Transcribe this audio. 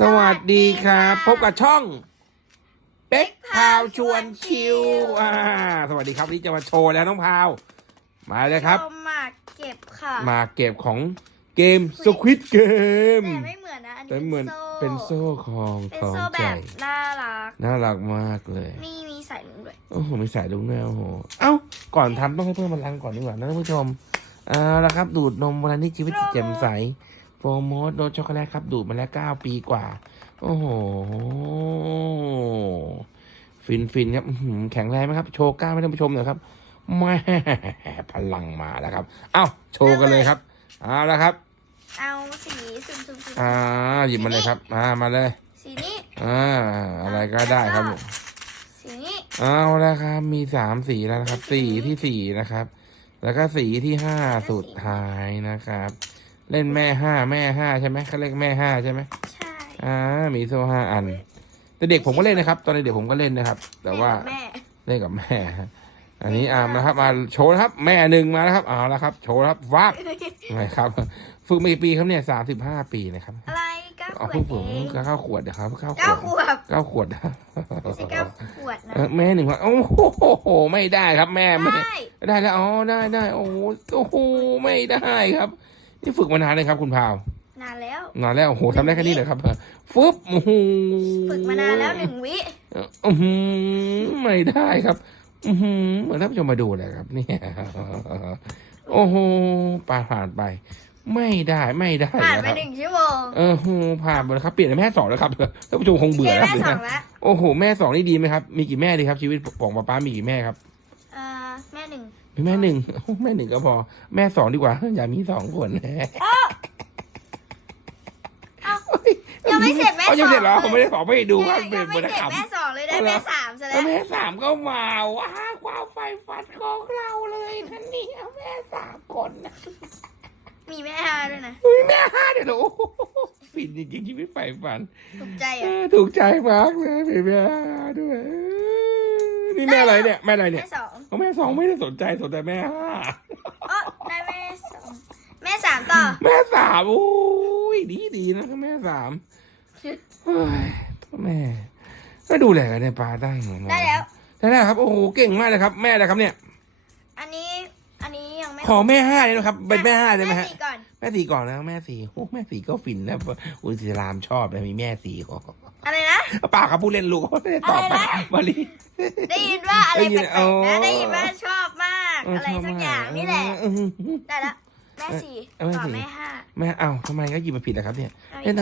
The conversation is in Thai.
สวัสดีครับ พบกับช่องเป็กพาวชวนชิวอ่าสวัสดีครับวันนี้จะมาโชว์แล้วน้องพาว มาเลยครับเรามาเก็บค่ะมาเก็บของเกมสควิตเกมแต่ไม่เหมือนนะอันแต่นี้เหมือนเป็เป็นนโซ่โซ่คล้องเป็นคล้องโซ่แบใจบน่ารัก น่ารักมากเลย มีมีสายลุงด้วยโอ้โหมีสายลุงด้วยโอ้โห เอ้า ก่อนทำต้องให้เพื่อนมันรังก่อนดีกว่านะท่านผู้ชม เอาละครับ ดูดนมวันนี้ชีวิตที่แจ่มใส โฟร์โมสโดนช็อกโกแลตครับ ดูดมาแล้วเก้าปีกว่า โอ้โห ฟินฟินครับอื้อหือแข็งแรงไหมครับ โชว์กล้ามให้ท่านผู้ชมหน่อยครับแม่พลังมาแล้วครับ เอ้า โชว์กันเลยครับ เอาละครับ เอาสีสุ่มสุ่มสุ่มอ่าหยิบมาเลยครับ อ่า มาเลย สีนี้ อ่า อะไรก็ได้ครับผมสีนี้ เอาละครับ มีสามสีแล้วนะครับ สีที่สี่นะครับ แล้วก็สีที่ห้าสุดท้ายนะครับ เล่นแม่ห้าแม่ห้าใช่ไหมเขาเรียกแม่ห้าใช่ไหมใช่อ่ามีโซ่ห้าอัน แต่เด็กผมก็เล่นนะครับ ตอนเด็กผมก็เล่นนะครับ แต่ว่าแม่เล่นกับแม่ อันนี้อ่านะครับ มาโชว์นะครับ แม่หนึ่งมาแล้วครับเอาละครับ โชว์นะครับวับนะครับฝึกมากี่ปีครับเนี่ยสามสิบห้าปีนะครับ อะไรเก้าเอาขวเพิ่งดฝึกเองก็เข้าขวดนะครับเข้าขเก้าวดขวบเก้าขวดนะไม่ใช่เก้าขวดนะเออแม่หนึ่งว่าโอ้โหไม่ได้ครับแม่ไม่ได้ได้แล้วอ๋อได้ได้โอ้โหโอ้โหไม่ได้ครับ นี่ฝึกมานานเลยครับคุณพาวนานแล้ว นานแล้วโอ้โหทำได้แค่นี้เลยครับฟึบโอ้โหฝึกมานานแล้วหนึ่งวิอือหือไม่ได้ครับ อือหือเหมือนท่านผู้ชมมาดูเลยครับ เนี่ยโอ้โหปาผ่านไป ไม่ได้ไม่ได้ผ่านนะไปครับหนึ่งชั่วโมงเออโหผ่านไปแล้วครับเปลี่ยนเป็นแม่สองแล้วครับท่านผู้ชมคงเบื่อเจอแล้วแม่สองแล้วโอ้โห แม่สองนี่ดีไหมครับ มีกี่แม่ดีครับชีวิตของป้าป้ามีกี่แม่ครับเอ่อ แม่หนึ่งมีแม่หนึ่งแม่หนึ่งก็พอ แม่สองดีกว่า อย่ามีสองคนเอ้ายังไม่เสร็จแม่สเอาองยังเสร็จแล้วลยผมไม่ได้สองไม่ได้ดูครับยัเป็นงบไม่รรเสร็จยากาศแม่สองเลยได้เอาเหรอแม่สามซะแล้แล้ววแม่สามก็มาว้าความไฟฝันของเราเลยนะเนี่ยแม่สามคนนะมีแม่ห้าด้วยนะอุ๊ยแม่ห้าเดี๋ยวโอ้โหฟินจริงๆชีวิตไฟฝัน ถูกใจเออะอถูกใจมากเลยมีแม่ห้าด้วยเออนี่แม่อะไรเนี่ยแม่อะไรเนี่ย แม่สองเอาแม่สองไม่ได้สนใจสนใจแม่ห้าอ๋อได้แม่สองแม่สามต่อ แม่สามโอ้ยดีดีๆนะแม่สามเฮ้ยแม่ก็ดูแลกันในปลาตั้งได้แล้วได้แล้วครับโอ้โหเก่งมากเลยครับ แม่อะไรครับเนี่ย อันนี้อันนี้ยังไม่ขอแม่ห้าเลยนะครับเป็นแม่ห้าได้ไหมแม่ฮะ สี่ก่อนแม่สีก่อนนะแม่สีโอ้แม่สีก็ฟินนะอุยศิรามชอบนะมีแม่สีขออะไรนะป่าครับผู้เล่นลูกเขาไม่ได้ตอบไปอะไรนะมาลีได้ยินว่าอะไรได้ยิแปนลอ๋กอๆนะได้ยินว่าชอบมากเอออะไรชบสักมอย่างนี่แหละอืมได้แล้วแม่สี่เออแม่ต่อสี่แม่ห้าแม่เอ้าทำไมก็หยิบมาผิดล่ะครับเนี่ยเอาเล่น